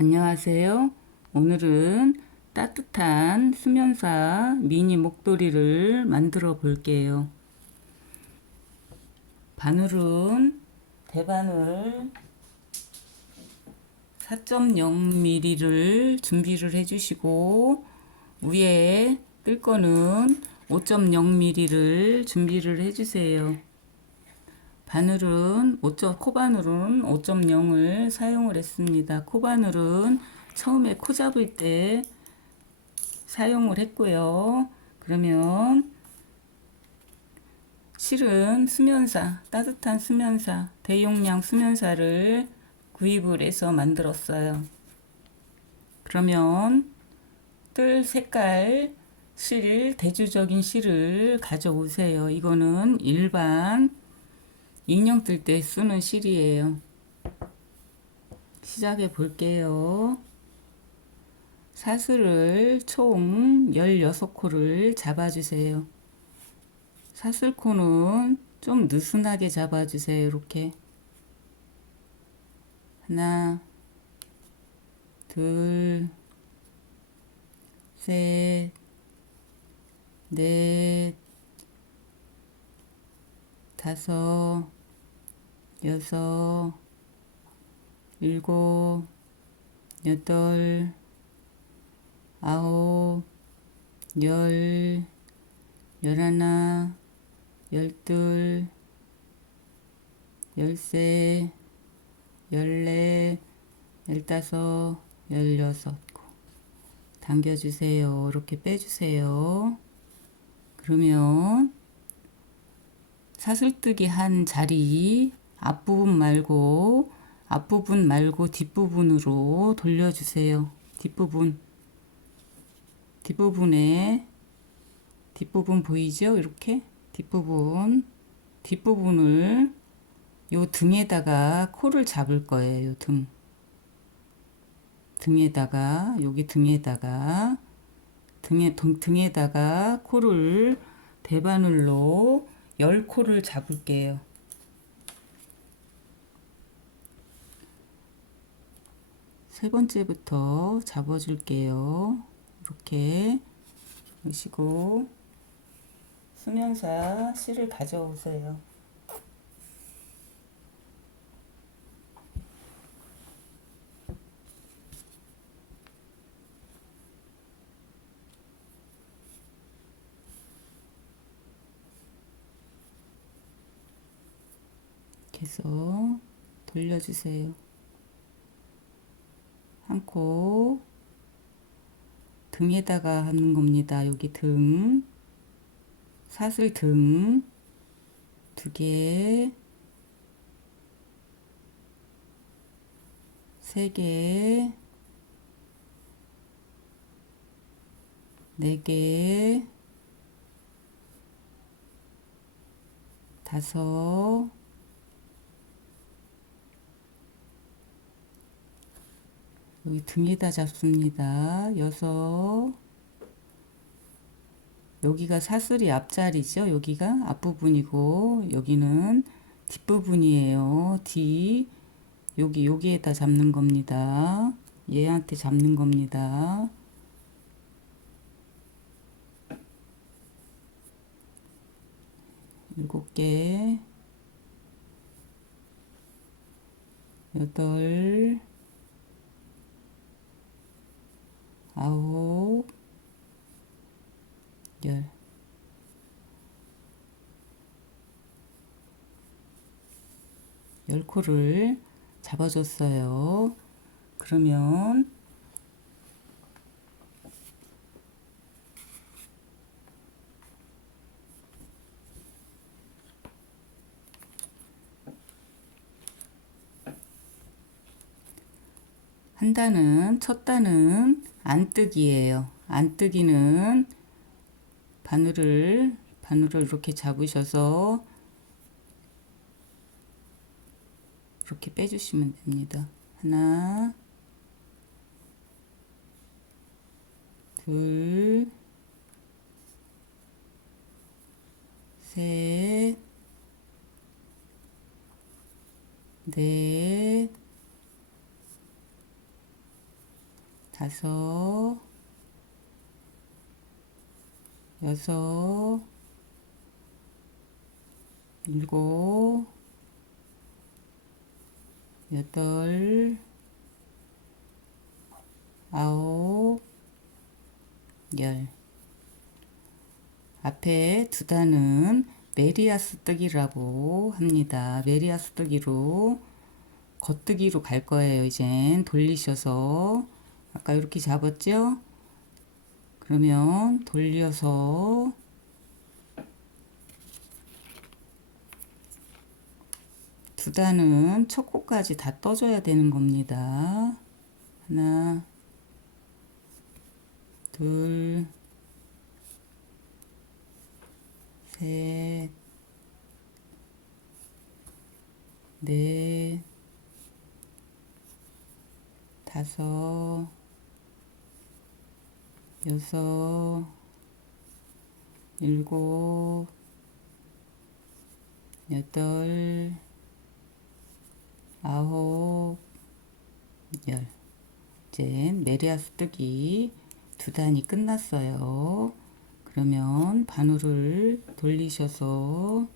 안녕하세요. 오늘은 따뜻한 수면사 미니 목도리를 만들어 볼게요. 바늘은 대바늘 4.0mm를 준비를 해주시고 위에 뜰 거는 5.0mm를 준비를 해주세요. 바늘은 코바늘은 5.0을 사용을 했습니다. 코바늘은 처음에 코 잡을 때 사용을 했고요. 그러면 실은 수면사, 따뜻한 수면사, 대용량 수면사를 구입을 해서 만들었어요. 그러면 뜰 색깔 대조적인 실을 가져오세요. 이거는 일반 인형 뜰 때 쓰는 실이에요. 시작해 볼게요. 사슬을 총 16코를 잡아주세요. 사슬코는 좀 느슨하게 잡아주세요. 이렇게 하나, 둘, 셋, 넷, 다섯, 여섯, 일곱, 여덟, 아홉, 열, 열하나, 열둘, 열세, 열네, 열다섯, 열여섯. 당겨주세요. 이렇게 빼주세요. 그러면 사슬뜨기 한 자리 앞부분 말고 뒷부분으로 돌려주세요. 뒷부분 보이죠? 이렇게 뒷부분을 요 등에다가 코를 잡을 거예요. 등에다가 코를 대바늘로 10코를 잡을게요. 세 번째부터 잡아줄게요. 이렇게 보시고 수면사 실을 가져오세요. 계속 돌려주세요. 한 코 등에다가 하는 겁니다. 여기 사슬 등 2개, 3개, 4개, 5, 여기 등에다 잡습니다. 6, 여기가 사슬이 앞자리죠. 여기가 앞부분이고 여기는 뒷부분이에요. 여기에다 잡는 겁니다. 얘한테 잡는 겁니다. 일곱 개, 8, 9, 10. 열 코를 잡아줬어요. 그러면 첫 단은 안뜨기예요. 안뜨기는 바늘을 이렇게 잡으셔서 이렇게 빼주시면 됩니다. 하나, 둘, 셋, 넷, 다섯, 여섯, 일곱, 여덟, 아홉, 열. 앞에 두 단은 메리아스 뜨기라고 합니다. 메리아스 뜨기로 겉뜨기로 갈 거예요. 이젠 돌리셔서 아까 이렇게 잡았죠? 그러면 돌려서 두 단은 첫 코까지 다 떠줘야 되는 겁니다. 하나, 둘, 셋, 넷, 다섯, 여섯, 일곱, 여덟, 아홉, 열. 이제 메리아스 뜨기 두 단이 끝났어요. 그러면 바늘을 돌리셔서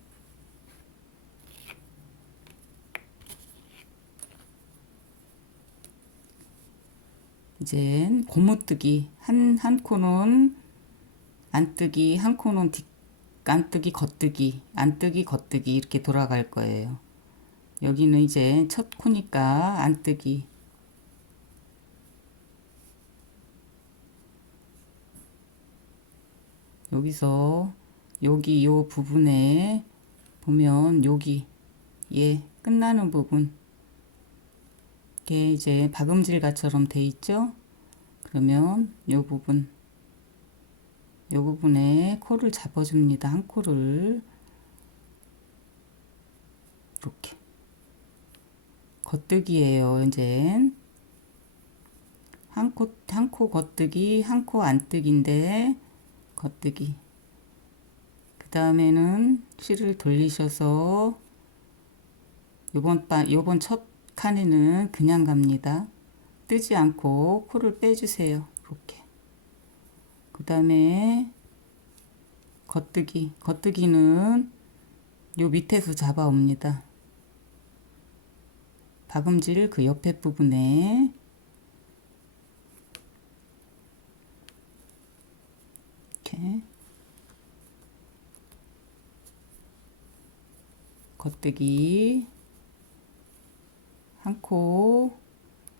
이제 고무뜨기 한 코는 안뜨기, 한 코는 안뜨기, 겉뜨기, 안뜨기, 겉뜨기 이렇게 돌아갈 거예요. 여기는 이제 첫 코니까 안뜨기. 여기서 여기 요 부분에 보면 여기 끝나는 부분 이게 이제 박음질가처럼 돼 있죠. 그러면 요 부분에 코를 잡아줍니다. 한 코를 이렇게 겉뜨기예요. 이제 한 코 겉뜨기, 한 코 안뜨기인데 겉뜨기. 그 다음에는 실을 돌리셔서 요번 첫 칸에는 그냥 갑니다. 뜨지 않고 코를 빼주세요. 이렇게. 그 다음에 겉뜨기는 요 밑에서 잡아옵니다. 박음질 그 옆에 부분에 이렇게 겉뜨기 한 코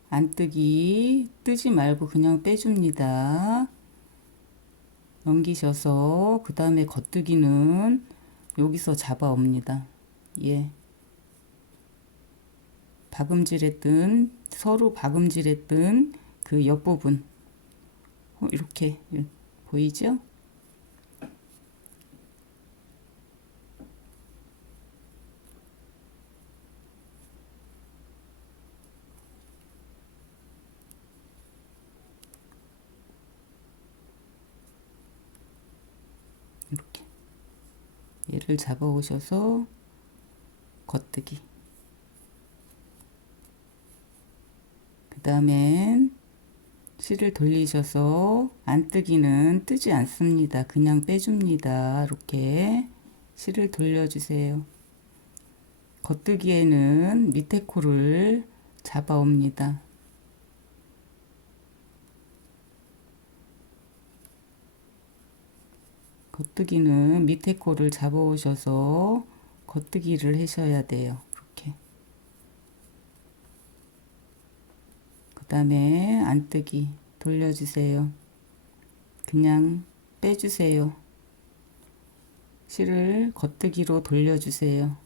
안뜨기 뜨지 말고 그냥 빼줍니다. 넘기셔서 그 다음에 겉뜨기는 여기서 잡아옵니다. 박음질했던 서로 박음질했던 그 옆부분 이렇게 보이죠? 이렇게 얘를 잡아 오셔서 겉뜨기. 그 다음엔 실을 돌리셔서 안뜨기는 뜨지 않습니다. 그냥 빼줍니다. 이렇게 실을 돌려주세요. 겉뜨기에는 밑에 코를 잡아옵니다. 겉뜨기는 밑에 코를 잡아오셔서 겉뜨기를 하셔야 돼요. 이렇게. 그 다음에 안뜨기 돌려주세요. 그냥 빼주세요. 실을 겉뜨기로 돌려주세요.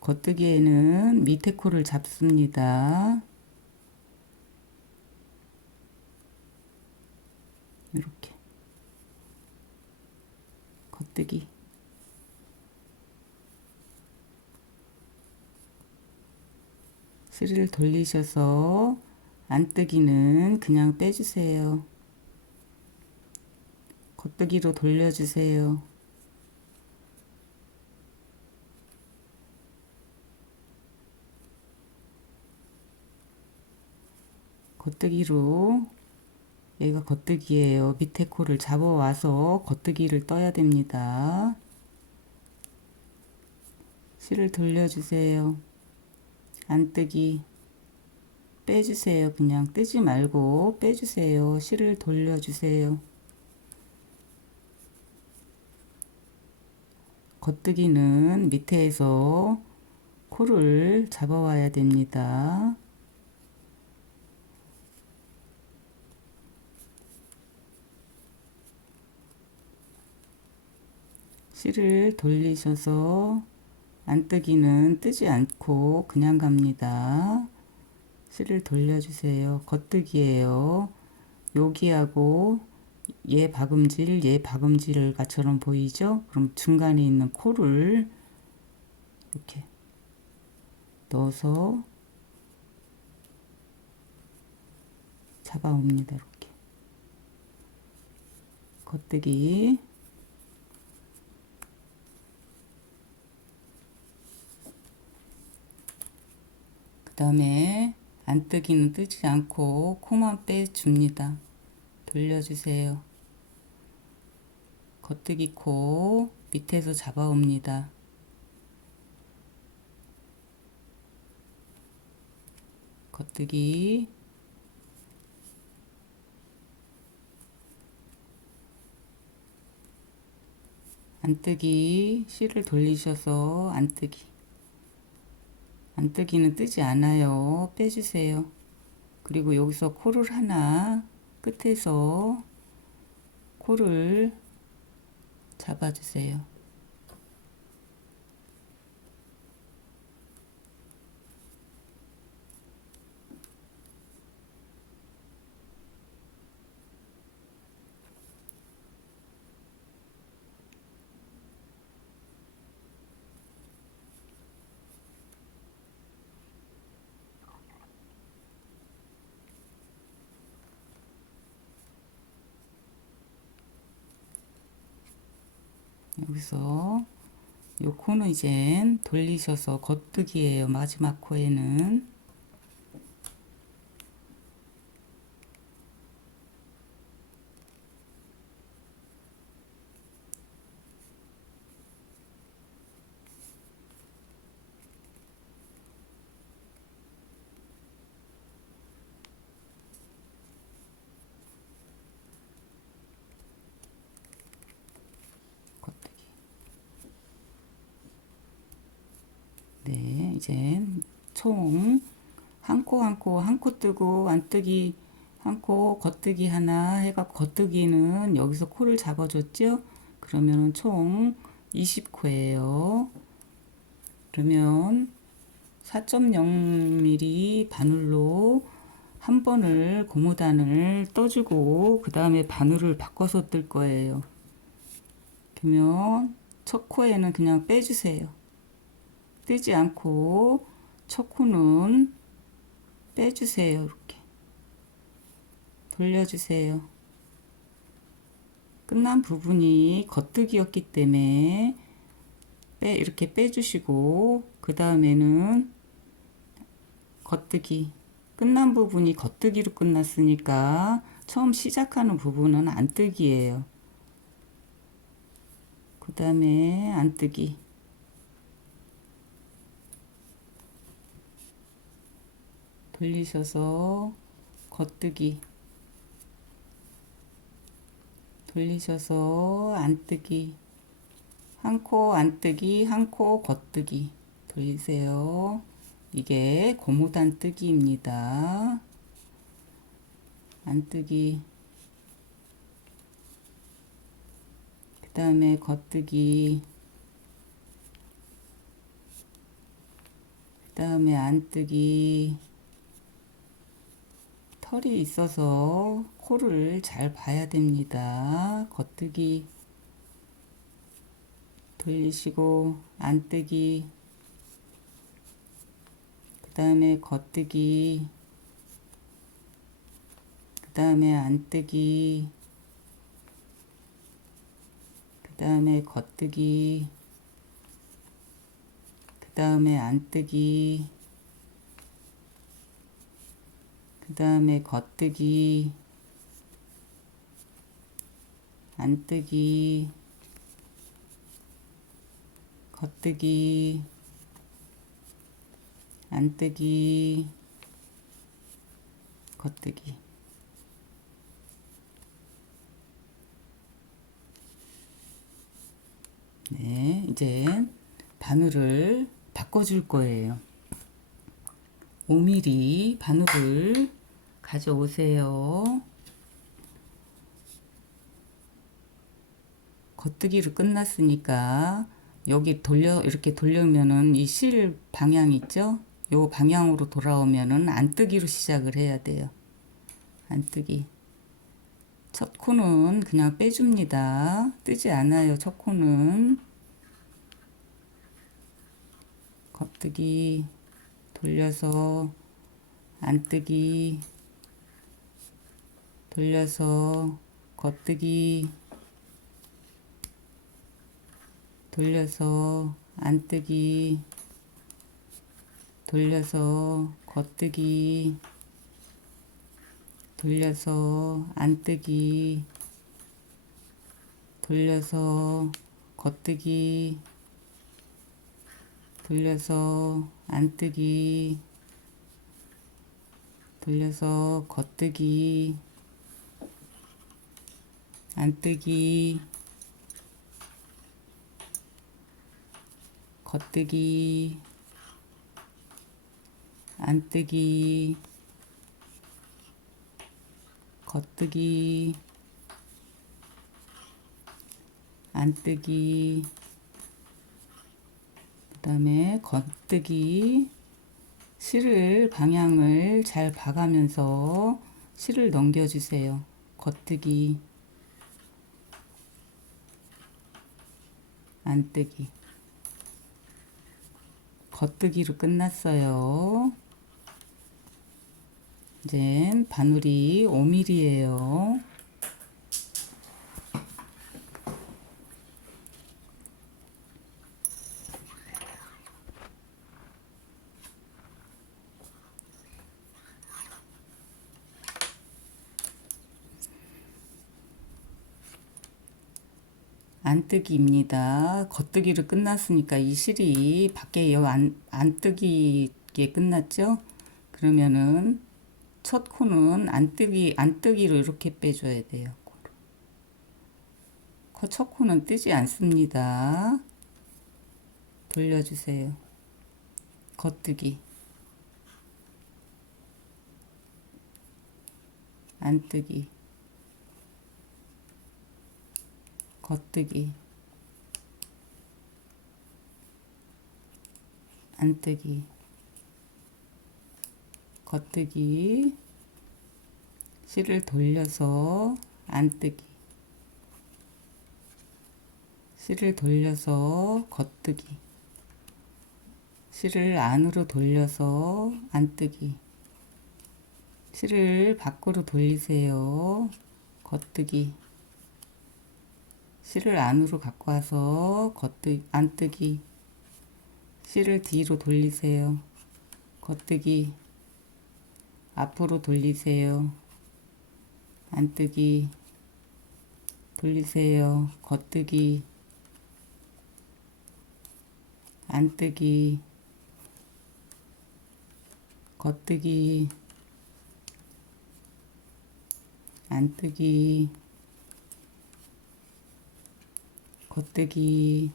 겉뜨기에는 밑에 코를 잡습니다. 이렇게 겉뜨기 실을 돌리셔서 안뜨기는 그냥 빼주세요. 겉뜨기로 돌려주세요. 겉뜨기로 얘가 겉뜨기예요. 밑에 코를 잡아와서 겉뜨기를 떠야 됩니다. 실을 돌려주세요. 안뜨기 빼주세요. 그냥 뜨지 말고 빼주세요. 실을 돌려주세요. 겉뜨기는 밑에서 코를 잡아와야 됩니다. 실을 돌리셔서 안뜨기는 뜨지 않고 그냥 갑니다. 실을 돌려주세요. 겉뜨기예요. 여기하고 얘 박음질가처럼 보이죠? 그럼 중간에 있는 코를 이렇게 넣어서 잡아옵니다. 이렇게 겉뜨기. 그 다음에 안뜨기는 뜨지 않고 코만 빼줍니다. 돌려주세요. 겉뜨기 코 밑에서 잡아옵니다. 겉뜨기. 안뜨기. 실을 돌리셔서 안뜨기. 안뜨기는 뜨지 않아요. 빼주세요. 그리고 여기서 코를 하나 끝에서 코를 잡아주세요. 여기서 요 코는 이젠 돌리셔서 겉뜨기예요. 마지막 코에는 겉뜨기. 네, 이제 총 한 코 뜨고 안뜨기 한 코 겉뜨기 하나 해갖고 겉뜨기는 여기서 코를 잡아줬죠. 그러면 총 20코예요. 그러면 4.0mm 바늘로 한 번을 고무단을 떠주고 그 다음에 바늘을 바꿔서 뜰 거예요. 그러면 첫 코에는 그냥 빼주세요. 뜨지 않고 첫 코는 빼주세요. 이렇게 돌려주세요. 끝난 부분이 겉뜨기였기 때문에 이렇게 빼주시고 그 다음에는 겉뜨기. 끝난 부분이 겉뜨기로 끝났으니까 처음 시작하는 부분은 안뜨기예요. 그 다음에 안뜨기. 돌리셔서 겉뜨기. 돌리셔서 안뜨기. 한 코 안뜨기, 한 코 겉뜨기. 돌리세요. 이게 고무단 뜨기입니다. 안뜨기. 그 다음에 겉뜨기. 그 다음에 안뜨기. 털이 있어서 코를 잘 봐야 됩니다. 겉뜨기. 돌리시고 안뜨기. 그 다음에 겉뜨기. 그 다음에 안뜨기. 그 다음에 겉뜨기. 그 다음에 안뜨기. 그 다음에 겉뜨기. 안뜨기, 겉뜨기, 안뜨기, 겉뜨기. 네, 이제 바늘을 바꿔줄 거예요. 5mm 바늘을 가져오세요. 겉뜨기로 끝났으니까 여기 이렇게 돌려면은 이 실 방향 있죠? 요 방향으로 돌아오면은 안뜨기로 시작을 해야 돼요. 안뜨기. 첫 코는 그냥 빼줍니다. 뜨지 않아요, 첫 코는. 겉뜨기, 돌려서, 안뜨기, 돌려서, 겉뜨기, 돌려서, 안뜨기, 돌려서, 겉뜨기, 돌려서, 안뜨기, 돌려서, 겉뜨기, 돌려서, 안뜨기, 돌려서, 겉뜨기, 안뜨기, 겉뜨기, 안뜨기, 겉뜨기, 안뜨기, 그 다음에 겉뜨기. 실을 방향을 잘 봐가면서 실을 넘겨주세요. 겉뜨기, 안뜨기. 겉뜨기로 끝났어요. 이제 바늘이 5mm예요. 안뜨기입니다. 겉뜨기로 끝났으니까 이 실이 밖에 안뜨기에 끝났죠? 그러면은 첫 코는 안뜨기로 이렇게 빼줘야 돼요. 첫 코는 뜨지 않습니다. 돌려주세요. 겉뜨기, 안뜨기, 겉뜨기, 안뜨기, 겉뜨기, 실을 돌려서 안뜨기, 실을 돌려서 겉뜨기, 실을 안으로 돌려서 안뜨기, 실을 밖으로 돌리세요. 겉뜨기, 실을 안으로 갖고 와서 안뜨기, 실을 뒤로 돌리세요. 겉뜨기, 앞으로 돌리세요. 안뜨기, 돌리세요. 겉뜨기, 안뜨기, 겉뜨기, 안뜨기, 겉뜨기,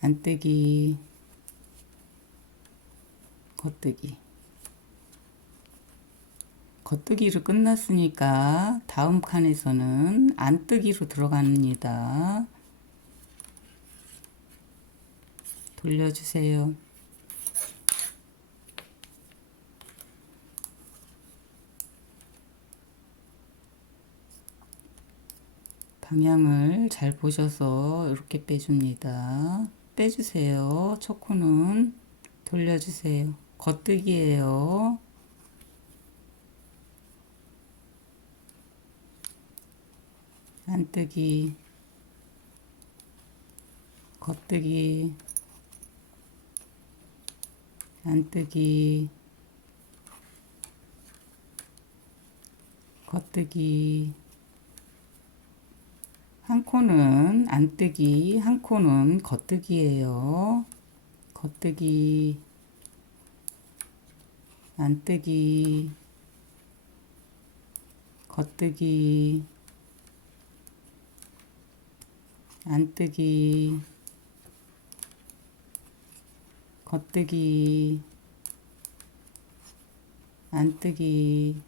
안뜨기, 겉뜨기. 겉뜨기로 끝났으니까 다음 칸에서는 안뜨기로 들어갑니다. 돌려주세요. 방향을 잘 보셔서 이렇게 빼줍니다. 빼주세요. 첫 코는 돌려주세요. 겉뜨기예요. 안뜨기, 겉뜨기, 안뜨기, 겉뜨기, 한 코는 안뜨기, 한 코는 겉뜨기예요. 겉뜨기, 안뜨기, 겉뜨기, 안뜨기, 겉뜨기, 안뜨기,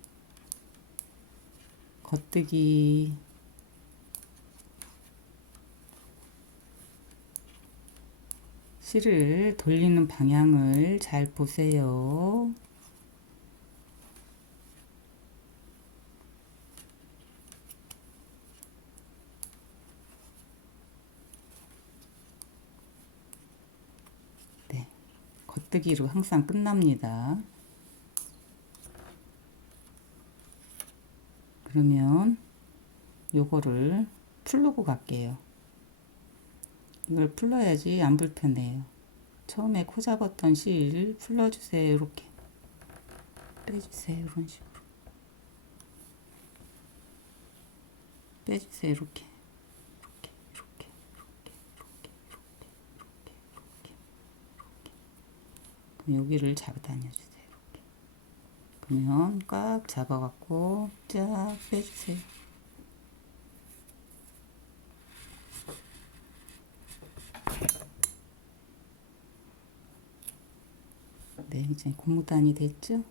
겉뜨기. 실을 돌리는 방향을 잘 보세요. 네, 겉뜨기로 항상 끝납니다. 그러면 요거를 풀르고 갈게요. 이걸 풀러야지 안 불편해요. 처음에 코 잡았던 실 풀러주세요. 이렇게 빼주세요. 이런 식으로 빼주세요. 이렇게 이렇게 이렇게 이렇게 이렇게 이렇게 이렇게 이렇게. 그럼 여기를 잡아 다녀주세요. 이렇게. 그러면 꽉 잡아갖고 쫙 빼주세요. 네, 이제 고무단이 됐죠?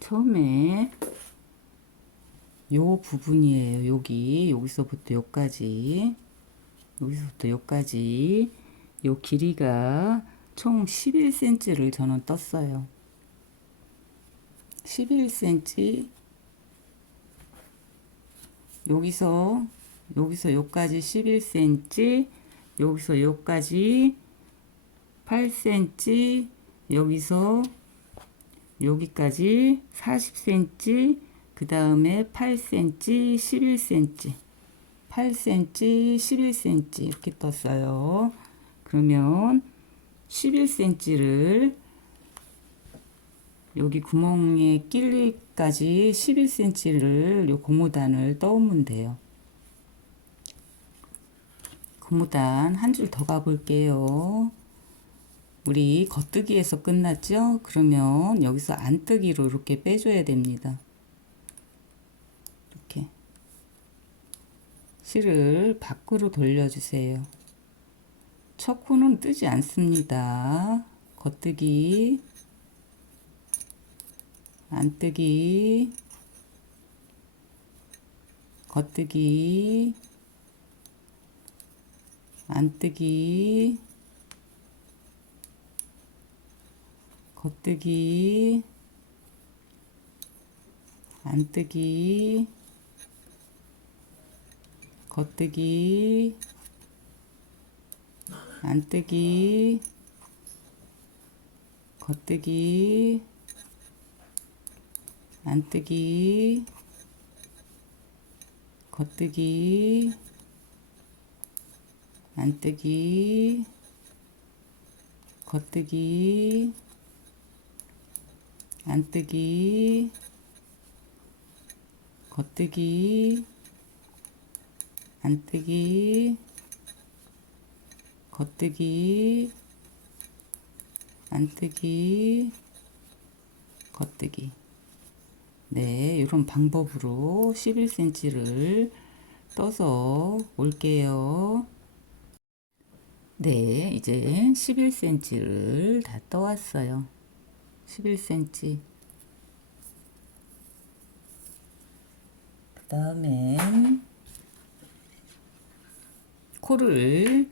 처음에 요 부분이에요. 여기서부터 여기까지, 여기서부터 여기까지 요 길이가 총 11cm를 저는 떴어요. 11cm. 여기서 여기까지 11cm, 여기서 여기까지 8cm, 여기서 여기까지 40cm, 그 다음에 8cm, 11cm, 8cm, 11cm 이렇게 떴어요. 그러면 11cm를 여기 구멍에 끼리까지 11cm를 요 고무단을 떠오면 돼요. 고무단 한 줄 더 가볼게요. 우리 겉뜨기에서 끝났죠? 그러면 여기서 안뜨기로 이렇게 빼줘야 됩니다. 이렇게 실을 밖으로 돌려주세요. 첫 코는 뜨지 않습니다. 겉뜨기, 안뜨기, 겉뜨기, 안뜨기, 겉뜨기, 안뜨기, 겉뜨기, 안뜨기, 겉뜨기, 안뜨기, 겉뜨기, 안뜨기, 겉뜨기, 안뜨기, 겉뜨기, 안뜨기, 겉뜨기, 안뜨기, 겉뜨기. 네, 이런 방법으로 11cm를 떠서 올게요. 네, 이제 11cm를 다 떠왔어요. 11cm. 그 다음엔 코를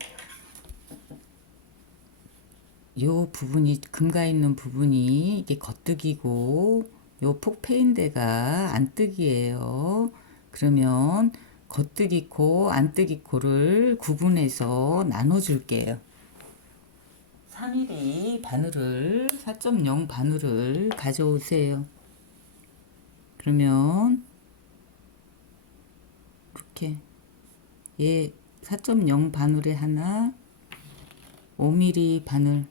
요 부분이 금가 있는 부분이 이게 겉뜨기고 요 폭 패인 데가 안뜨기예요. 그러면 겉뜨기 코, 안뜨기 코를 구분해서 나눠 줄게요. 3mm 바늘을 4.0 바늘을 가져오세요. 그러면 이렇게 얘 4.0 바늘에 하나, 5mm 바늘,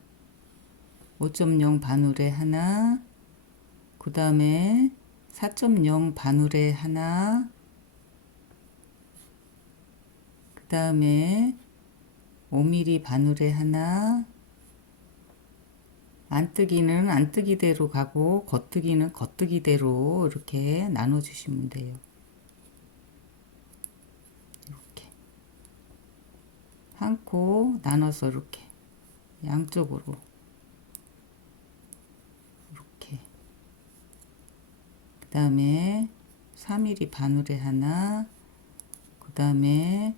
5.0 바늘에 하나, 그 다음에 4.0 바늘에 하나, 그 다음에 5mm 바늘에 하나, 안뜨기는 안뜨기대로 가고 겉뜨기는 겉뜨기대로 이렇게 나눠 주시면 돼요. 이렇게 한 코 나눠서 이렇게 양쪽으로 이렇게, 그 다음에 4mm 바늘에 하나, 그 다음에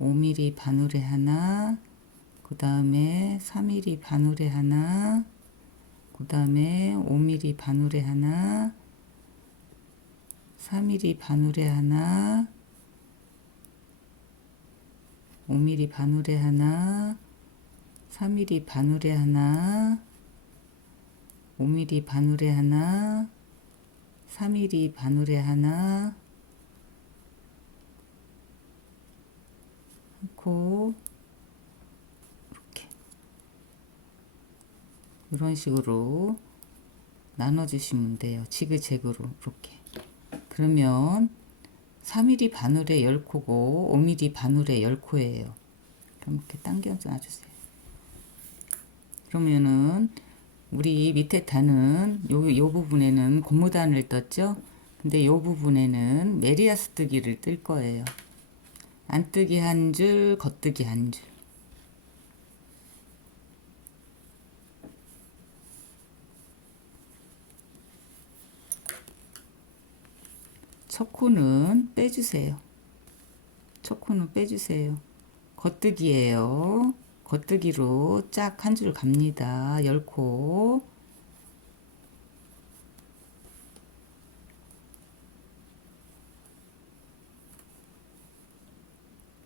5mm 바늘에 하나, 그 다음에 4mm 바늘에 하나, 그 다음에 5mm 바늘에 하나, 4mm 바늘에 하나, 5mm 바늘에 하나, 4mm 바늘에 하나, 5mm 바늘에 하나, 4mm 바늘에 하나, 코 이렇게 이런 식으로 나눠 주시면 돼요. 지그재그로 이렇게. 그러면 4mm 바늘에 10코고 5mm 바늘에 10코예요. 그럼 이렇게 당겨 놔주세요. 그러면은 우리 밑에 단은 요 부분에는 고무단을 떴죠. 근데 요 부분에는 메리아스 뜨기를 뜰 거예요. 안뜨기 한 줄, 겉뜨기 한 줄. 첫 코는 빼주세요. 첫 코는 빼주세요. 겉뜨기예요. 겉뜨기로 짝 한 줄 갑니다. 10코.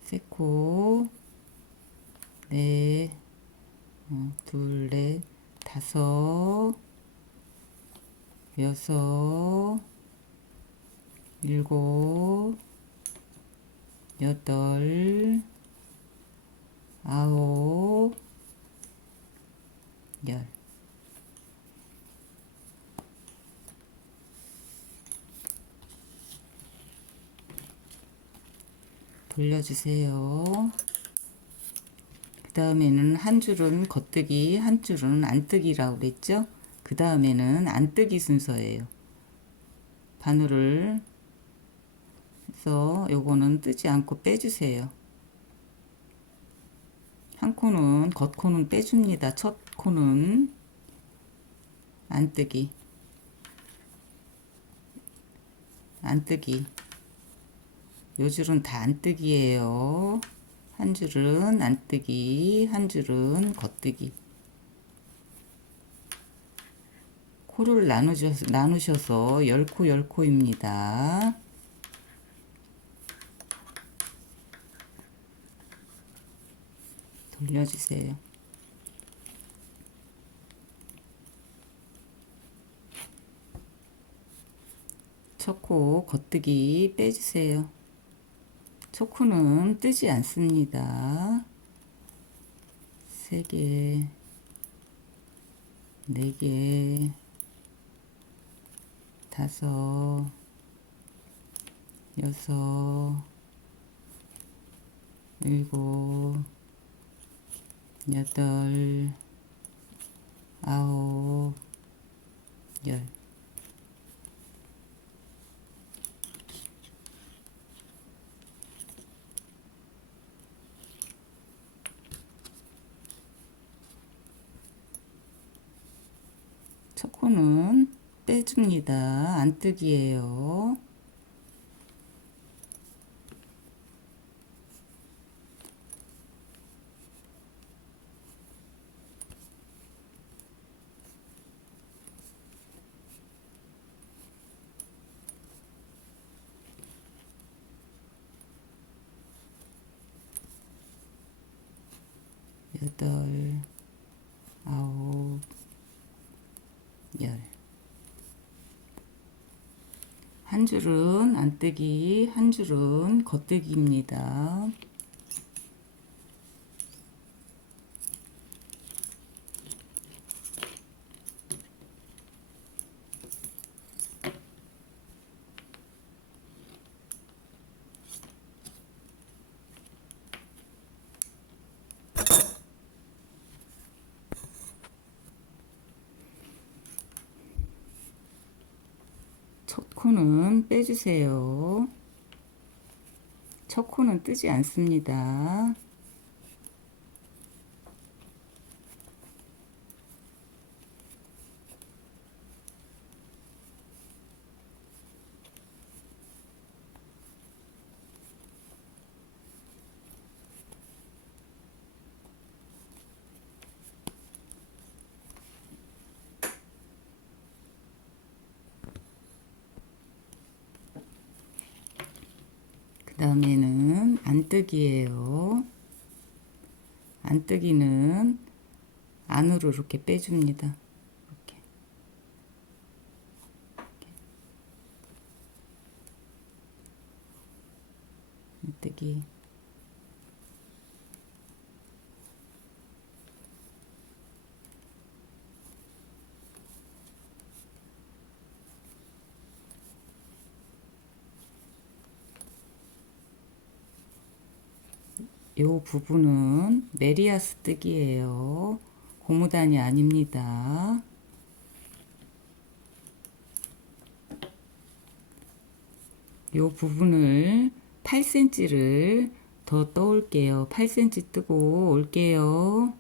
세 코. 네. 둘, 넷, 다섯, 여섯, 일곱, 여덟, 아홉, 열. 돌려주세요. 그 다음에는 한 줄은 겉뜨기, 한 줄은 안뜨기라고 그랬죠? 그 다음에는 안뜨기 순서예요. 바늘을 해서 요거는 뜨지 않고 빼주세요. 한 코는 겉코는 빼줍니다. 첫 코는 안뜨기, 안뜨기. 요 줄은 다 안뜨기예요. 한 줄은 안뜨기, 한 줄은 겉뜨기. 코를 나누셔서 10코 10코입니다. 돌려주세요. 첫 코 겉뜨기 빼주세요. 첫 코는 뜨지 않습니다. 3개, 4개, 5, 6, 7, 8, 9, 10. 첫 코는 빼줍니다. 안뜨기예요. 여덟, 아홉, 열. 한 줄은 안뜨기, 한 줄은 겉뜨기입니다. 코는 빼주세요. 첫 코는 뜨지 않습니다. 그 다음에는 안뜨기예요. 안뜨기는 안으로 이렇게 빼줍니다. 이렇게. 안뜨기. 요 부분은 메리아스 뜨기예요. 고무단이 아닙니다. 요 부분을 8cm를 더 떠올게요. 8cm 뜨고 올게요.